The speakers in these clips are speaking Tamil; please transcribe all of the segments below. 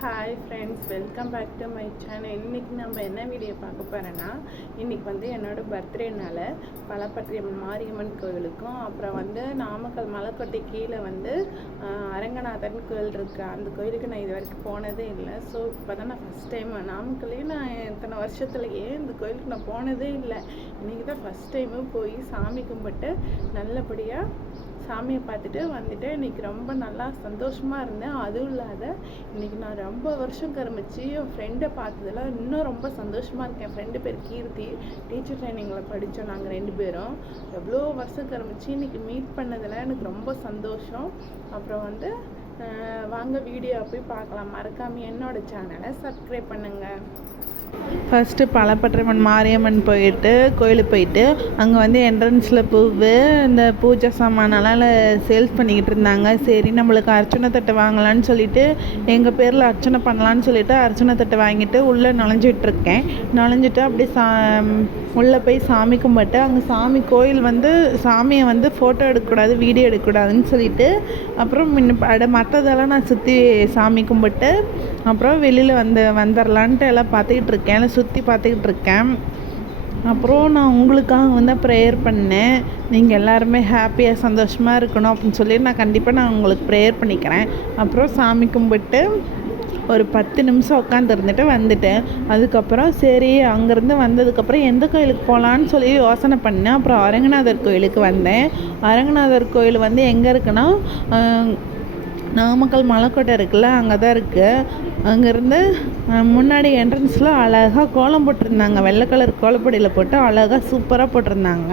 Hi friends welcome back to my channel இன்றைக்கி நம்ம என்ன வீடியோ பார்க்க போகிறோன்னா இன்றைக்கி வந்து என்னோடய பர்த்டேனால பலப்பட்டியம்மன் மாரியம்மன் கோவிலுக்கும் அப்புறம் வந்து நாமக்கல் மலைக்கோட்டை கீழே வந்து அரங்கநாதன் கோயில் இருக்குது அந்த கோயிலுக்கு நான் இது வரைக்கும் போனதே இல்லை. ஸோ இப்போ தான் நான் ஃபஸ்ட் டைம் நாமக்கல்லே நான் இத்தனை வருஷத்துலையே இந்த கோயிலுக்கு நான் போனதே இல்லை. இன்றைக்கி தான் ஃபஸ்ட் டைமு போய் சாமி கும்பிட்டு நல்லபடியாக சாமியை பார்த்துட்டு வந்துட்டு இன்னைக்கு ரொம்ப நல்லா சந்தோஷமாக இருந்தேன். அதுவும் இல்லாத இன்னைக்கு நான் ரொம்ப வருஷம் கருமிச்சு என் ஃப்ரெண்டை பார்த்ததில் இன்னும் ரொம்ப சந்தோஷமாக இருக்கேன். ஃப்ரெண்டு பேர் கீர்த்தி. டீச்சர் ட்ரைனிங்கில் படித்தோம் நாங்கள் ரெண்டு பேரும். எவ்வளோ வருஷம் கருமிச்சு இன்றைக்கி மீட் பண்ணதில் எனக்கு ரொம்ப சந்தோஷம். அப்புறம் வந்து வாங்க வீடியோ போய் பார்க்கலாம். மறக்காமல் என்னோட சேனலை சப்ஸ்கிரைப் பண்ணுங்கள் ஃபஸ்ட்டு பலப்பட்டரம்மன் மாரியம்மன் போயிட்டு கோயிலுக்கு போயிட்டு அங்கே வந்து என்ட்ரன்ஸில் பூவு இந்த பூஜை சாமானெல்லாம் சேல்ஸ் பண்ணிக்கிட்டு இருந்தாங்க. சரி நம்மளுக்கு அர்ச்சனை தட்டு வாங்கலான்னு சொல்லிட்டு எங்கள் பேரில் அர்ச்சனை பண்ணலான்னு சொல்லிட்டு அர்ச்சனை தட்டு வாங்கிட்டு உள்ளே நுழைஞ்சிட்ருக்கேன். நுழைஞ்சிட்டு அப்படியே சா உள்ளே போய் சாமி கும்பிட்டு அங்கே சாமி கோயில் வந்து சாமியை வந்து ஃபோட்டோ எடுக்கக்கூடாது வீடியோ எடுக்கக்கூடாதுன்னு சொல்லிட்டு அப்புறம் முன்ன அட மற்றதெல்லாம் நான் சுற்றி சாமி கும்பிட்டு அப்புறம் வெளியில் வந்து வந்துடலான்ட்டு எல்லாம் பார்த்துக்கிட்டு இருக்கேன் எல்லாம் சுற்றி பார்த்துக்கிட்டு இருக்கேன் அப்புறம் நான் உங்களுக்காக வந்து ப்ரேயர் பண்ணேன். நீங்கள் எல்லாருமே ஹாப்பியாக சந்தோஷமாக இருக்கணும் அப்படின்னு சொல்லி நான் கண்டிப்பாக நான் உங்களுக்கு ப்ரேயர் பண்ணிக்கிறேன். அப்புறம் சாமி கும்பிட்டு ஒரு பத்து நிமிஷம் உட்காந்துருந்துட்டு வந்துட்டேன். அதுக்கப்புறம் சரி அங்கேருந்து வந்ததுக்கப்புறம் எந்த கோயிலுக்கு போகலான்னு சொல்லி யோசனை பண்ணேன். அப்புறம் அரங்கநாதர் கோயிலுக்கு வந்தேன். அரங்கநாதர் கோயில் வந்து எங்கே இருக்குன்னா நாமக்கல் மலைக்கோட்டை இருக்குல்ல அங்கே தான் இருக்குது அங்கேருந்து முன்னாடி என்ட்ரன்ஸில் அழகாக கோலம் போட்டிருந்தாங்க. வெள்ளை கலர் கோலப்பொடியில் போட்டு அழகாக சூப்பராக போட்டிருந்தாங்க.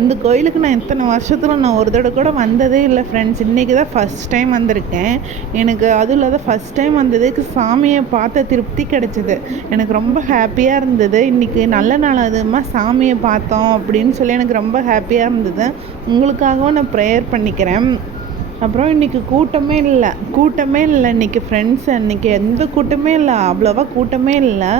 இந்த கோயிலுக்கு நான் இத்தனை வருஷத்தில் நான் ஒரு தடவை கூட வந்ததே இல்லை ஃப்ரெண்ட்ஸ் இன்றைக்கி தான் ஃபஸ்ட் டைம் வந்திருக்கேன். எனக்கு அதுவும் இல்லாத ஃபஸ்ட் டைம் வந்ததுக்கு சாமியை பார்த்த திருப்தி கிடச்சிது. எனக்கு ரொம்ப ஹாப்பியாக இருந்தது. இன்றைக்கி நல்ல நாள் அதுமா சாமியை பார்த்தோம் அப்படின்னு சொல்லி எனக்கு ரொம்ப ஹாப்பியாக இருந்தது. உங்களுக்காகவும் நான் ப்ரேயர் பண்ணிக்கிறேன். அப்புறம் இன்னைக்கு கூட்டமே இல்லை. கூட்டமே இல்லை. இன்னைக்கு ஃப்ரெண்ட்ஸ் இன்னைக்கு எந்த கூட்டமே இல்லை. அவ்வளோவா கூட்டமே இல்லை.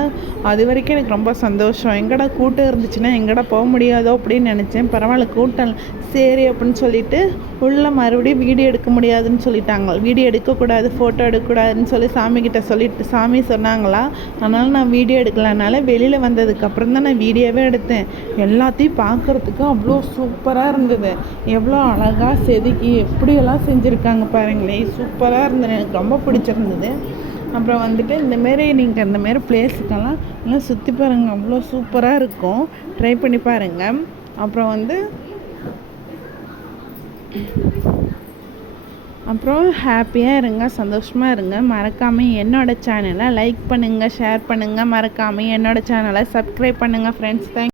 அது வரைக்கும் எனக்கு ரொம்ப சந்தோஷம். எங்கடா கூட்டம் இருந்துச்சுன்னா எங்கடா போக முடியாதோ அப்படின்னு நினச்சேன். பரவாயில்ல கூட்டம் சரி அப்படின்னு சொல்லிட்டு உள்ள மறுபடியும் வீடியோ எடுக்க முடியாதுன்னு சொல்லிட்டாங்க. வீடியோ எடுக்கக்கூடாது ஃபோட்டோ எடுக்கக்கூடாதுன்னு சொல்லி சாமி கிட்ட சொல்லிட்டு சாமி சொன்னாங்களா? அதனால் நான் வீடியோ எடுக்கலனால வெளியில் வந்ததுக்கப்புறம் தான் நான் வீடியோவே எடுத்தேன். எல்லாத்தையும் பார்க்குறதுக்கு அவ்வளோ சூப்பராக இருந்தது. எவ்வளோ அழகாக செதுக்கி எப்படியெல்லாம் செஞ்சுருக்காங்க பாருங்களேன் சூப்பராக இருந்தது. எனக்கு ரொம்ப பிடிச்சிருந்தது. அப்புறம் வந்துட்டு இந்தமாரி நீங்கள் இந்தமாரி பிளேஸுக்கெல்லாம் எல்லாம் சுற்றி பாருங்கள் அவ்வளோ சூப்பராக இருக்கும். ட்ரை பண்ணி பாருங்கள் அப்புறம் வந்து அப்புறம் ஹாப்பியாக இருங்க. சந்தோஷமாக இருங்க. மறக்காமல் என்னோடய சேனலை லைக் பண்ணுங்கள் ஷேர் பண்ணுங்கள் மறக்காமல் என்னோட சேனலை சப்ஸ்கிரைப் பண்ணுங்கள் ஃப்ரெண்ட்ஸ் தேங்க்